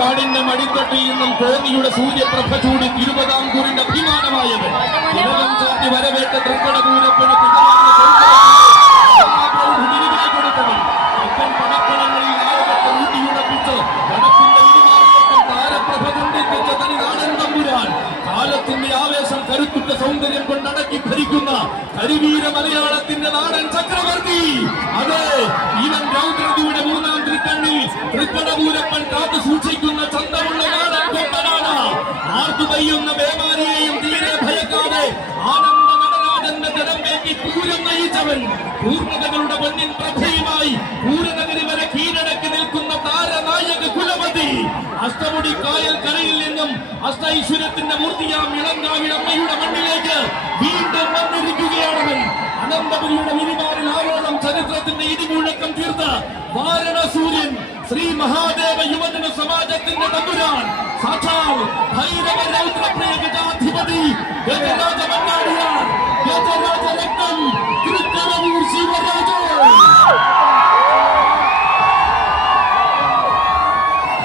പാലക്കാടിന്റെ മടിത്തട്ടിൽ നിന്നും കോന്നിയുടെ സൂര്യപ്രഭ ചൂടി തിരുവിതാംകൂറിന്റെ അഭിമാനമായവൻ തിലകം ചാർത്തി വരവേറ്റ തൃക്കടപൂരപ്പന് കൊടുത്തവൻ തെക്കൻ പടക്കളങ്ങളിൽ നായകത്തെ ഊട്ടിയുടപ്പിച്ച് വടക്കിന്റെ ഇരുമാറിയേക്കും താരപ്രഭ കൊണ്ടെത്തിച്ച തനി നാടൻ തമ്പുരാൻ കാലത്തിന്റെ ആവേശം കരുത്തുറ്റ സൗന്ദര്യം കൊണ്ടടക്കി ഭരിക്കുന്ന കരിവീര മലയാളത്തിന്റെ നാടൻ ചക്രവർത്തി. അതെ, ഇവൻ രൗദ്രതിയുടെ മൂന്നാം തിരുക്കണ്ണിൽ തൃക്കടപൂരപ്പൻ കാത്തു സൂക്ഷിക്കുന്ന ചന്തമുള്ള നാടൻ കൊമ്പനാണ്. ആർത്തു പെയ്യുന്ന വേമാരിയെയും തീരെ ഭയക്കാതെ ആനന്ദ നടരാജന്റെ ജലമേറ്റി പൂരം നയിച്ചവൻ. പൂർണ്ണതകളുടെ പൊന്നിൻ പ്രഭയുമായി പൂരനഗരി വരെ കീഴടക്കി നിൽക്കുന്ന താരനായക കുലപതി. അഷ്ടമുടി കായൽ കരയിൽ നിന്നും അഷ്ടൈശ്വര്യത്തിന്റെ മൂർത്തിയാം ഇളങ്കാവിലമ്മയുടെ മണ്ണിലേക്ക് വീണ്ടും വന്നിരിക്കുകയാണവൻ. അനന്തപുരിയുടെ വിരിമാറിൽ ആരോളം ചരിത്രത്തിന്റെ ഇടിമുഴക്കം തീർത്ത വാരണസൂര്യൻ ശ്രീ മഹാദേവ യുവജന സമാജത്തിന്റെ തമ്പുരാൻ സാക്ഷാൽ ഭൈരവ രൗദ്രപ്രിയ ഗജാധിപതി ഗജരാജ